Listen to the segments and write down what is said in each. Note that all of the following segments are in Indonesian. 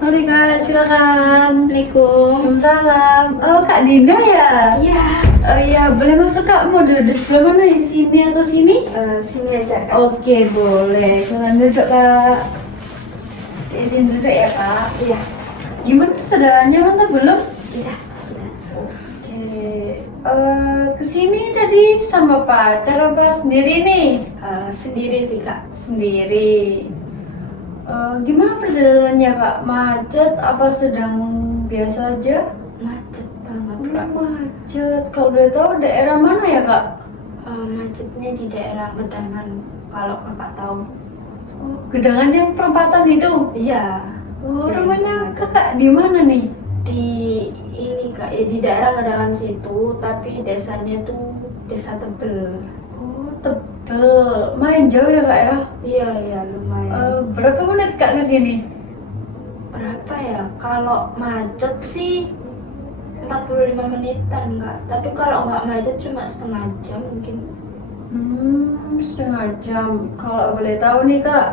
Halo Kak, silakan. Assalamualaikum. Waalaikumsalam. Oh Kak Dinda ya? Iya. Oh iya, boleh masuk Kak? Mau duduk di sebelah mana? Di sini atau sini? Sini aja kak. Oke, boleh. Silakan duduk Kak. Izin duduk ya Kak. Iya. Gimana sudah nyaman atau belum? Iya. Sudah. Oke. Kesini tadi sama pacar apa sendiri nih? Sendiri sih kak. Sendiri. Gimana perjalanannya Kak? Macet apa sedang biasa aja? Macet banget kak. Macet. Kalau boleh tahu daerah mana ya Kak? Macetnya di daerah Medangan. Kalau kakak tahu. Oh, Gedangan yang perempatan itu. Iya. Oh, Iya, rumahnya iya. Kakak di mana nih? Di ini kak. Ya, di daerah Medangan situ. Tapi desanya tuh desa Tebel. Oh, Tebel. Main jauh ya Kak ya? Iya iya lumayan. Berapa menit Kak ke sini? Berapa ya? Kalau macet sih 45 menitan kak. Tapi kalau nggak macet cuma setengah jam mungkin. Setengah jam. Kalau boleh tahu nih Kak,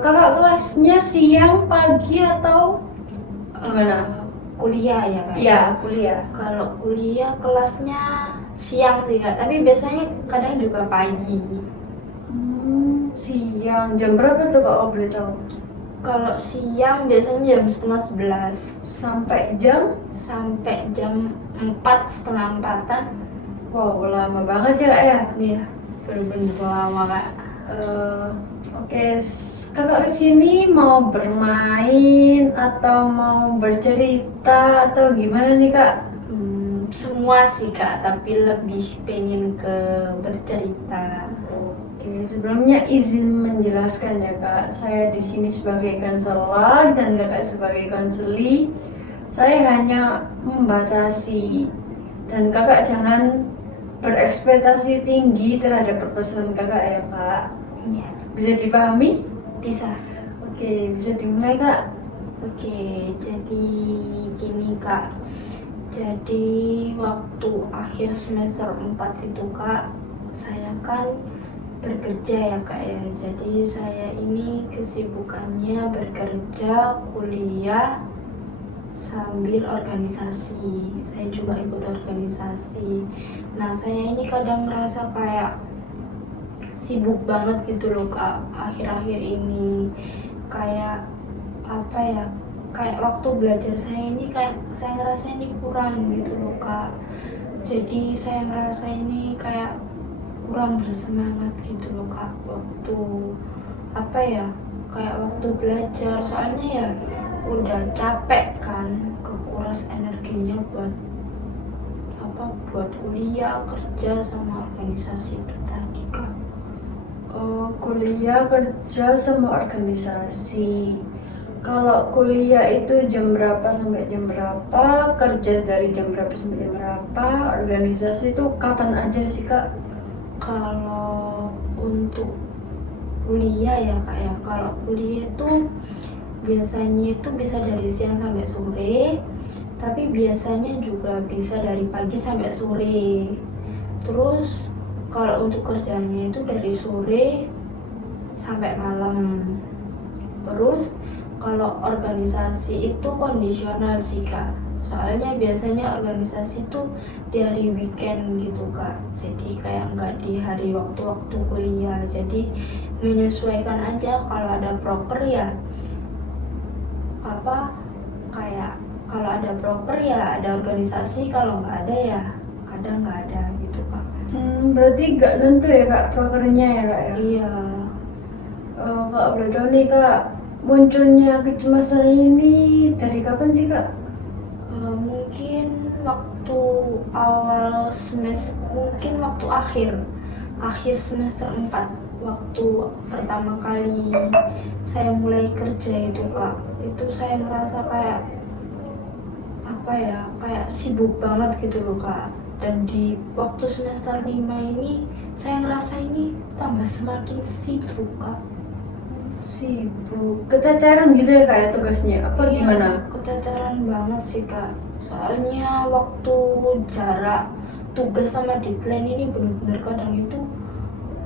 Kakak kelasnya siang, pagi atau gimana? Kuliah ya kak? Iya, kuliah. Kalau kuliah kelasnya siang sih kak, tapi biasanya kadang juga pagi. Siang. Jam berapa tuh Kak? Oh, boleh tahu? Kalau siang biasanya jam setengah 11 Sampai jam? sampai jam 4 setengah 4-an. Wow, lama banget ya Kak ya? Iya, bener-bener lama kak. Oke, Kakak kesini mau bermain atau mau bercerita atau gimana nih Kak? Semua sih kak, tapi lebih pengen ke bercerita. Oke, sebelumnya izin menjelaskan ya Kak, saya di sini sebagai konselor dan Kakak sebagai konseli. Saya hanya membatasi dan Kakak jangan berekspektasi tinggi terhadap permasalahan Kakak ya Kak. Iya, Bisa dipahami? bisa. Oke, bisa dimulai Kak. Oke, jadi gini kak. Jadi waktu akhir semester 4 itu kak, saya kan bekerja ya kak ya. Jadi saya ini kesibukannya bekerja, kuliah, sambil organisasi. Saya juga ikut organisasi. Nah saya ini kadang ngerasa kayak sibuk banget gitu loh kak akhir-akhir ini. Kayak apa ya, kayak waktu belajar saya ini kayak saya ngerasa ini kurang gitu loh kak. Jadi saya ngerasa ini kayak kurang bersemangat gitu loh kak waktu apa ya, kayak waktu belajar. Soalnya ya udah capek kan, kekuras energinya buat apa, buat kuliah, kerja, sama organisasi itu tadi kak. Kuliah, kerja, sama organisasi. Kalau kuliah itu jam berapa sampai jam berapa? Kerja dari jam berapa sampai jam berapa? Organisasi itu kapan aja sih Kak? Kalau untuk kuliah ya kak ya, kalau kuliah itu biasanya itu bisa dari siang sampai sore, tapi biasanya juga bisa dari pagi sampai sore. Terus kalau untuk kerjanya itu dari sore sampai malam. Terus kalau organisasi itu kondisional sih kak, soalnya biasanya organisasi itu di hari weekend gitu kak, jadi kayak nggak di hari waktu-waktu kuliah. Jadi menyesuaikan aja, kalau ada proker ya apa, kayak kalau ada proker ya ada organisasi, kalau nggak ada ya ada nggak ada gitu kak. Berarti nggak nentu ya Kak prokernya ya Kak ya? Iya. Kak boleh tahu nih Kak, munculnya kecemasan ini dari kapan sih Kak? Mungkin waktu awal semester, mungkin waktu akhir semester 4, waktu pertama kali saya mulai kerja itu kak, itu saya merasa kayak apa ya, kayak sibuk banget gitu loh kak. Dan di waktu semester 5 ini saya ngerasa ini tambah semakin sibuk kak. Sibuk, keteteran gitu ya Kak ya tugasnya? Apa Iya, gimana? keteteran banget sih kak. Soalnya waktu jarak tugas sama deadline ini bener-bener kadang itu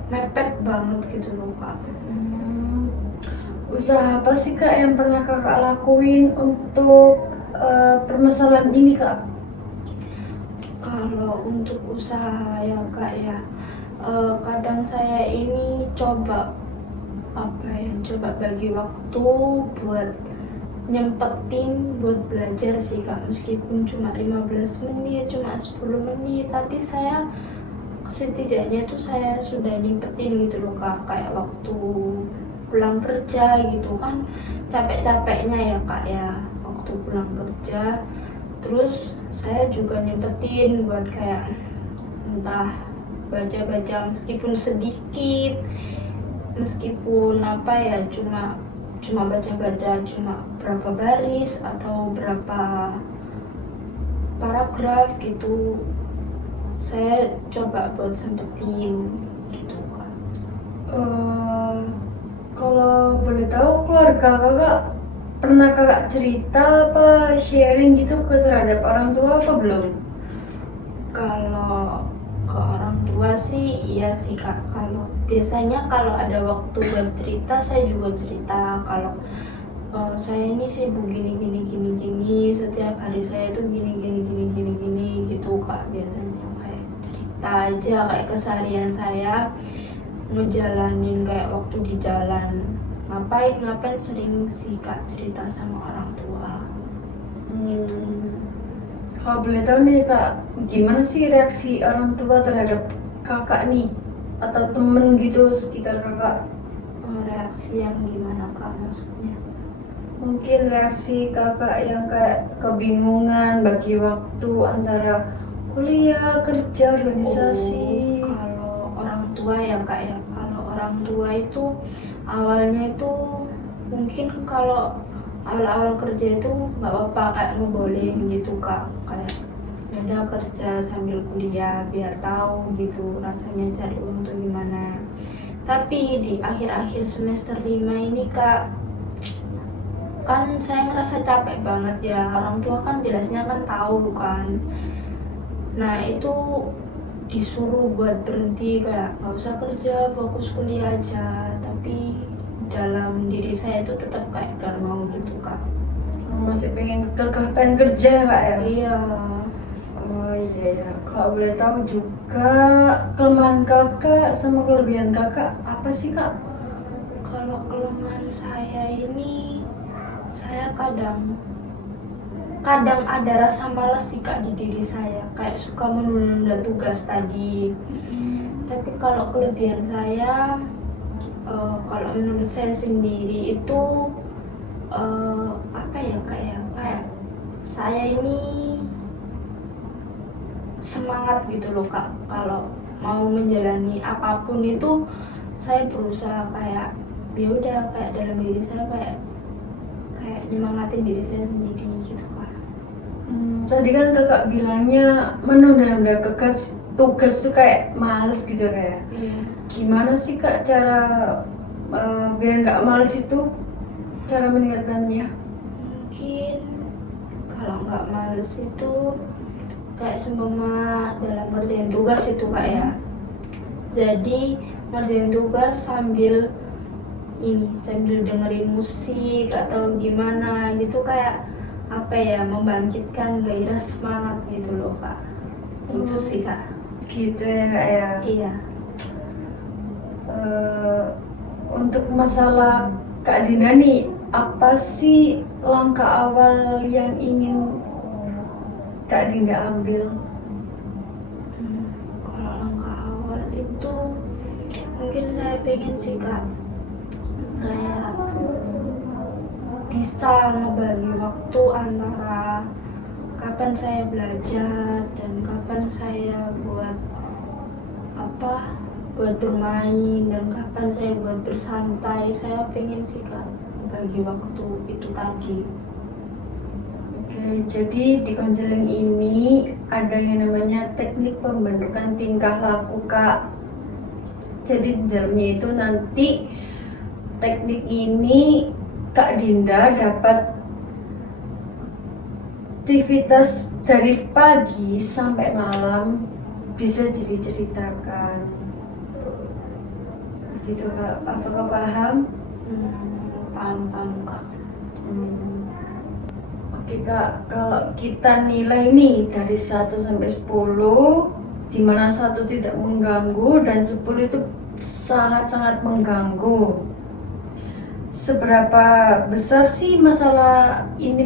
mepet banget gitu loh kak. Usaha apa sih kak yang pernah kakak lakuin untuk permasalahan ini kak? Kalau untuk usaha ya kak ya, kadang saya ini coba coba bagi waktu buat nyempetin buat belajar sih kak, meskipun cuma 15 menit, cuma 10 menit, tapi saya setidaknya tuh saya sudah nyempetin gitu loh kak, kayak waktu pulang kerja gitu kan, capek-capeknya ya kak ya, waktu pulang kerja terus saya juga nyempetin buat kayak entah baca-baca meskipun sedikit, meskipun cuma cuma baca-baca cuma berapa baris atau berapa paragraf gitu, saya coba buat sempetin gitu kan. Kalau boleh tahu keluarga kakak pernah kakak cerita apa sharing gitu ke terhadap orang tua apa belum? Kalau ke orang tua sih iya sih kak, kalau biasanya kalau ada waktu buat cerita saya juga cerita kalau saya ini sibuk gini, setiap hari saya itu gini gitu kak, biasanya kayak cerita aja kayak keseharian saya ngejalanin kayak waktu di jalan ngapain sering sih kak cerita sama orang tua. Kalau boleh tahu nih kak, gimana sih reaksi orang tua terhadap kakak nih atau temen gitu sekitar kakak? Reaksi yang gimana kak maksudnya? Mungkin reaksi kakak yang kayak kebingungan bagi waktu antara kuliah, kerja, organisasi. Kalau orang tua ya kak ya, kalau orang tua itu awalnya itu mungkin kalau awal-awal kerja itu nggak apa-apa kayak ngebolehin gitu kak, kayak udah kerja sambil kuliah biar tahu gitu rasanya cari uang tuh gimana. Tapi di akhir-akhir semester 5 ini kak, kan saya ngerasa capek banget ya, orang tua kan jelasnya kan tahu kan, nah itu disuruh buat berhenti kayak nggak usah kerja, fokus kuliah aja, tapi dalam diri saya itu tetap kayak gak mau gitu kak. Masih pengen kerja kak ya? Iya. Oh iya ya. Kalau boleh tahu juga kelemahan kakak sama kelebihan kakak apa sih kak? Kalau kelemahan saya ini, saya kadang ada rasa malas sih kak di diri saya, kayak suka menunda tugas tadi. Tapi kalau kelebihan saya, kalau menurut saya sendiri itu kayak saya ini semangat gitu loh kak, kalau mau menjalani apapun itu saya berusaha kayak ya udah kayak dalam diri saya kayak nyemangatin diri saya sendiri gitu kak. Tadi kan kakak bilangnya menunda-nunda tugas tuh kayak males gitu kayak. Iya. Gimana sih kak cara biar nggak males itu? Cara meningkatkannya? Mungkin kalau nggak males itu kayak seumpama dalam ngerjain tugas itu kak ya, jadi ngerjain tugas sambil dengerin musik atau gimana gitu, kayak membangkitkan gairah semangat gitu loh kak. Itu sih kak. Gitu ya kak ya. Iya. Untuk masalah Kak Dinda nih, apa sih langkah awal yang ingin Kak Dinda ambil? Kalau langkah awal itu mungkin saya pengen sih kak, kayak bisa ngebagi waktu antara kapan saya belajar dan kapan saya buat bermain dan kapan saya buat bersantai. Saya pengen sih kak bagi waktu itu tadi. Oke, jadi di konseling ini ada yang namanya teknik pembentukan tingkah laku kak. Jadi di dalamnya itu nanti teknik ini Kak Dinda dapat aktivitas dari pagi sampai malam bisa diceritakan. Gitu kak, apakah paham? paham kak. Oke kak, kalau kita nilai nih dari 1 sampai 10, di mana 1 tidak mengganggu dan 10 itu sangat-sangat mengganggu. Seberapa besar sih masalah ini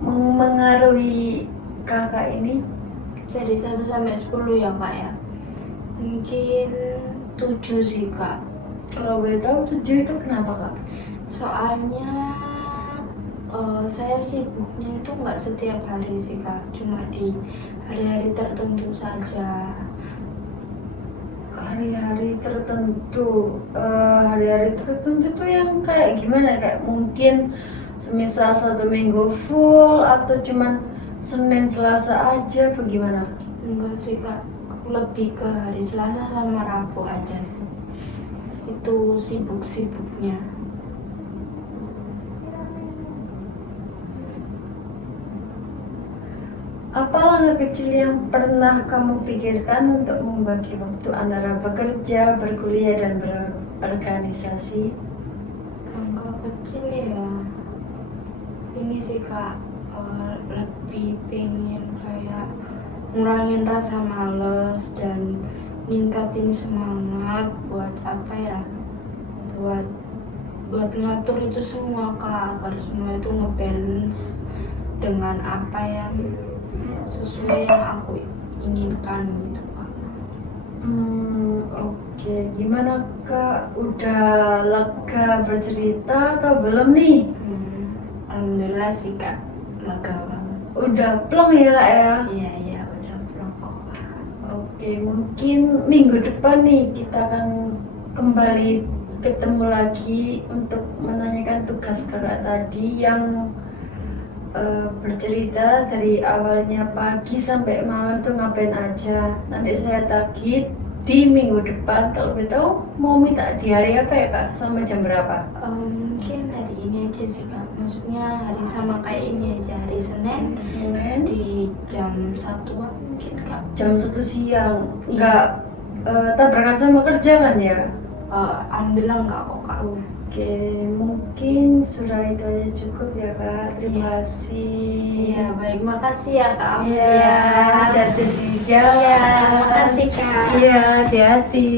mengaruhi kakak ini? Dari 1 sampai 10 ya kak ya. Mungkin 7 sih kak. Kalau boleh tahu 7 itu kenapa kak? Soalnya saya sibuknya itu nggak setiap hari sih kak, cuma di hari-hari tertentu saja. Hari-hari tertentu, hari-hari tertentu itu yang kayak gimana? Kayak mungkin semisal 1 minggu full atau cuman Senin Selasa aja, bagaimana? Enggak sih kak, lebih ke hari Selasa sama Rabu aja sih. Itu sibuk-sibuknya. Apa langkah kecil yang pernah kamu pikirkan untuk membagi waktu antara bekerja, berkuliah, dan berorganisasi? Langkah kecil ya, ini sih kak, lebih pengen kayak ngurangin rasa males dan ningkatin semangat buat apa ya, buat ngatur itu semua kak, agar semua itu ngebalance dengan apa yang sesuai yang aku inginkan gitu kak. Oke. Gimana kak? Udah lega bercerita atau belum nih? Alhamdulillah sih kak, lega banget. Udah plong ya kak ya? Iya udah pulang kok kak. Oke, mungkin minggu depan nih kita akan kembali ketemu lagi untuk menanyakan tugas kakak tadi yang bercerita dari awalnya pagi sampai malam tuh ngapain aja. Nanti saya tagih di minggu depan. Kalau begitu mau minta di hari apa ya kak? Sama jam berapa? Mungkin hari ini aja sih kak, maksudnya hari sama kayak ini aja, hari Senin di jam 1-an mungkin kak. Jam 1 siang. Enggak tabrakan sama kerja kan ya? Alhamdulillah enggak kok kak. Oke, mungkin sudah itu aja cukup ya kak. Terima kasih. Iya baik, makasih ya kak. Iya, hati-hati di jalan. Iya, terima kasih kak. Iya, hati-hati.